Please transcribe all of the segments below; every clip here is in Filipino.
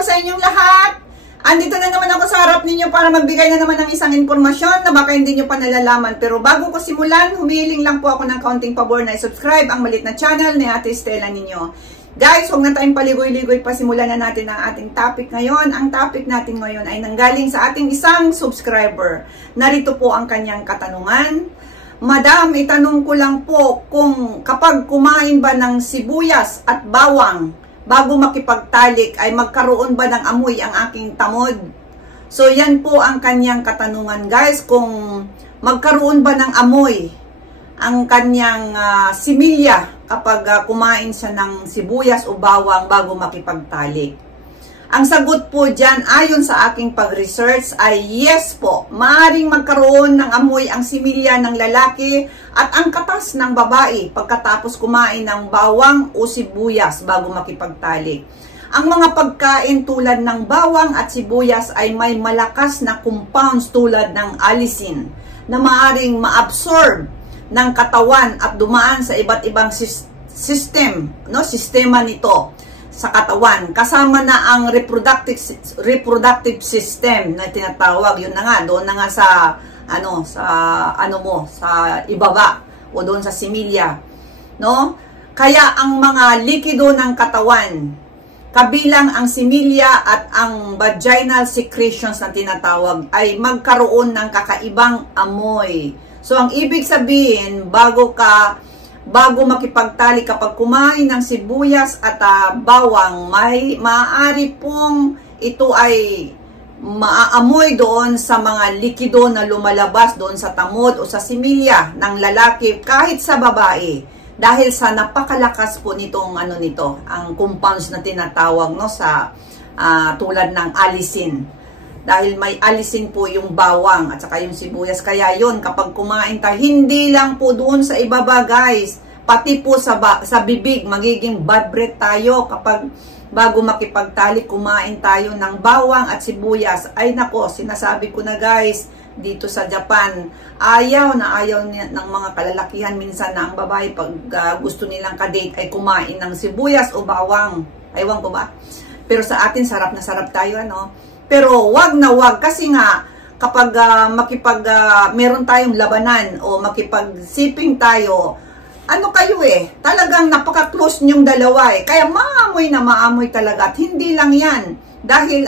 po sa inyong lahat. Andito na naman ako sa harap ninyo para magbigay na naman ng isang impormasyon na baka hindi nyo pa nalalaman. Pero bago ko simulan, humihiling lang po ako ng kaunting pabor na i-subscribe ang maliit na channel ni Ate Stella ninyo. Guys, huwag na tayong paligoy-ligoy pa, simulan na natin ang ating topic ngayon. Ang topic natin ngayon ay nanggaling sa ating isang subscriber. Narito po ang kanyang katanungan. Madam, itanong ko lang po kung kapag kumain ba ng sibuyas at bawang bago makipagtalik ay magkaroon ba ng amoy ang aking tamod? So yan po ang kanyang katanungan guys, kung magkaroon ba ng amoy ang kanyang similya kapag kumain siya ng sibuyas o bawang bago makipagtalik. Ang sagot po dyan ayon sa aking pag-research ay yes po. Maaaring magkaroon ng amoy ang similya ng lalaki at ang katas ng babae pagkatapos kumain ng bawang o sibuyas bago makipagtalik. Ang mga pagkain tulad ng bawang at sibuyas ay may malakas na compounds tulad ng allicin na maaaring ma-absorb ng katawan at dumaan sa iba't ibang sistema nito sa katawan, kasama na ang reproductive system na tinatawag. Yun na nga, doon na nga sa ibaba o doon sa similya, no? Kaya ang mga likido ng katawan, kabilang ang similya at ang vaginal secretions na tinatawag, ay magkaroon ng kakaibang amoy. So ang ibig sabihin, bago makipagtalik, kapag kumain ng sibuyas at bawang, maaari pong ito ay maaamoy doon sa mga likido na lumalabas doon sa tamod o sa similya ng lalaki kahit sa babae, dahil sa napakalakas po nitong ang compounds na tinatawag sa tulad ng allicin. Dahil may allicin po yung bawang at saka yung sibuyas. Kaya yun, kapag kumain tayo, hindi lang po doon sa ibaba guys, pati po sa bibig, magiging bad breath tayo kapag bago makipagtalik, kumain tayo ng bawang at sibuyas. Ay nako, sinasabi ko na guys, dito sa Japan, ayaw ng mga kalalakihan minsan na ang babae pag gusto nilang kadate ay kumain ng sibuyas o bawang. Aywan ko ba? Pero sa atin, sarap na sarap tayo, Pero wag na wag, kasi nga kapag meron tayong labanan o makipagsiping tayo, talagang napaka-close niyong dalawa Kaya maamoy talaga. At hindi lang yan. Dahil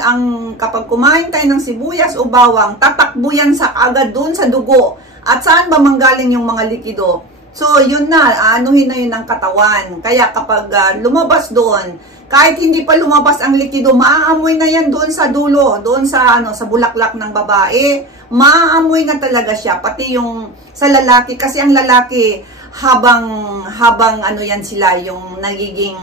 kapag kumain tayo ng sibuyas o bawang, tatakbo yan agad doon sa dugo. At saan ba manggaling yung mga likido? So yun na, anuhin na yun ng katawan. Kaya kapag lumabas doon, kahit hindi pa lumabas ang likido, maaamoy na yan doon sa dulo, doon sa bulaklak ng babae. Maaamoy na talaga siya, pati yung sa lalaki, kasi ang lalaki habang yan sila, yung nagiging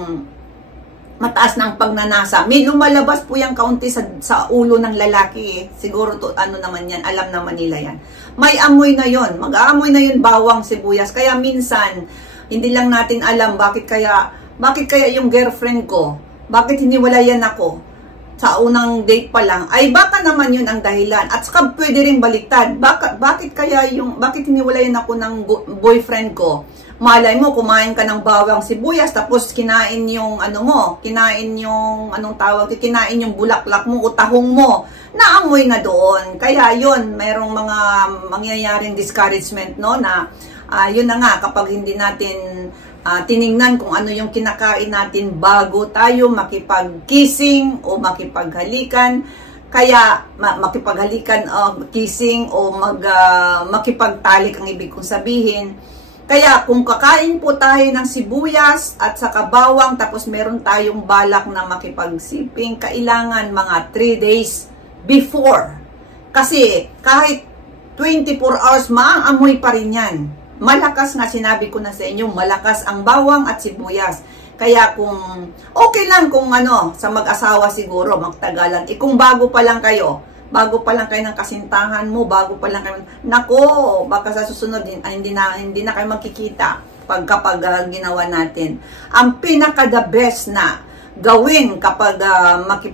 mataas ng pagnanasa. May lumalabas po yung kaunti sa ulo ng lalaki. Siguro naman yan, alam naman nila yan. May amoy na yon, mag-aamoy na yun bawang, sibuyas. Kaya minsan, hindi lang natin alam bakit kaya yung girlfriend ko, bakit hiniwalayan ako sa unang date pa lang, ay baka naman yun ang dahilan. At saka pwede rin baliktad. Bakit hiniwalayan ako ng boyfriend ko? Malay mo, kumain ka ng bawang sibuyas, tapos kinain yung kinain yung bulaklak mo o tahong mo, naamoy na doon. Kaya yun, merong mga mangyayaring discouragement, na yun na nga, kapag hindi natin tiningnan kung ano yung kinakain natin bago tayo makipag-kissing o makipaghalikan. Kaya makipaghalikan o kissing o makipagtalik ang ibig kong sabihin. Kaya kung kakain po tayo ng sibuyas at saka bawang, tapos meron tayong balak na makipagsiping, kailangan mga 3 days before. Kasi kahit 24 hours, maaamoy pa rin yan. Malakas nga, sinabi ko na sa inyo, malakas ang bawang at sibuyas. Kaya kung okay lang kung sa mag-asawa siguro, magtagalan. Kung bago pa lang kayo ng kasintahan mo, bago pa lang kayo, nako, baka sa susunod hindi na kayo magkikita kapag ginawa natin. Ang pinaka-the best na gawin kapag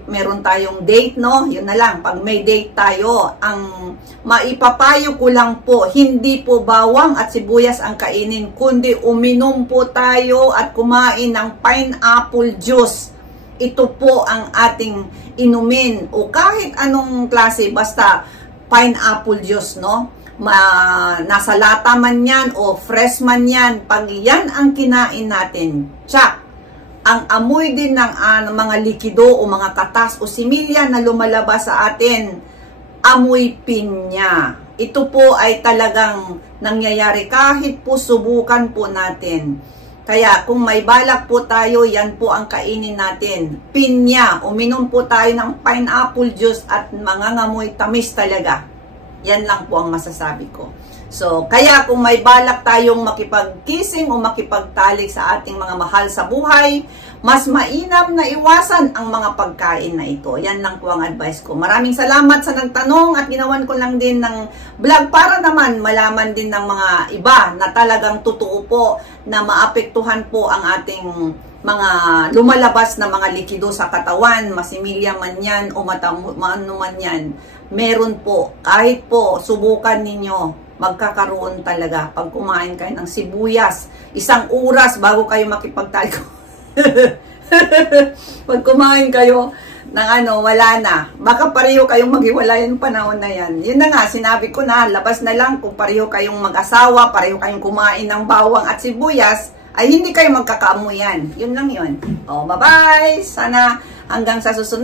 meron tayong date, yun na lang, pag may date tayo, ang maipapayo ko lang po, hindi po bawang at sibuyas ang kainin, kundi uminom po tayo at kumain ng pineapple juice. ito po ang ating inumin o kahit anong klase, basta pineapple juice, no? Nasa lata man yan o fresh man yan, pag yan ang kinain natin, tsak, ang amoy din ng mga likido o mga katas o similya na lumalabas sa atin, amoy pinya. Ito po ay talagang nangyayari kahit po subukan po natin. Kaya kung may balak po tayo, yan po ang kainin natin. Pinya, uminom po tayo ng pineapple juice at mangangamoy tamis talaga. Yan lang po ang masasabi ko. So, kaya kung may balak tayong makipagkissing o makipagtalik sa ating mga mahal sa buhay, mas mainam na iwasan ang mga pagkain na ito. Yan lang po ang advice ko. Maraming salamat sa nagtanong at ginawan ko lang din ng vlog para naman malaman din ng mga iba na talagang totoo po na maapektuhan po ang ating mga lumalabas na mga likido sa katawan, masimilya man yan o ano man yan. Meron po, kahit po subukan ninyo, magkakaroon talaga pag kumain kayo ng sibuyas. 1 oras bago kayo makipagtalik. Pag kumain kayo ng wala na. Baka pareho kayong maghiwalay yung panahon na yan. Yun na nga, sinabi ko na, labas na lang kung pareho kayong mag-asawa, pareho kayong kumain ng bawang at sibuyas, ay hindi kayo magkakaamuyan. Yun lang yun. O, bye-bye! Sana hanggang sa susunod.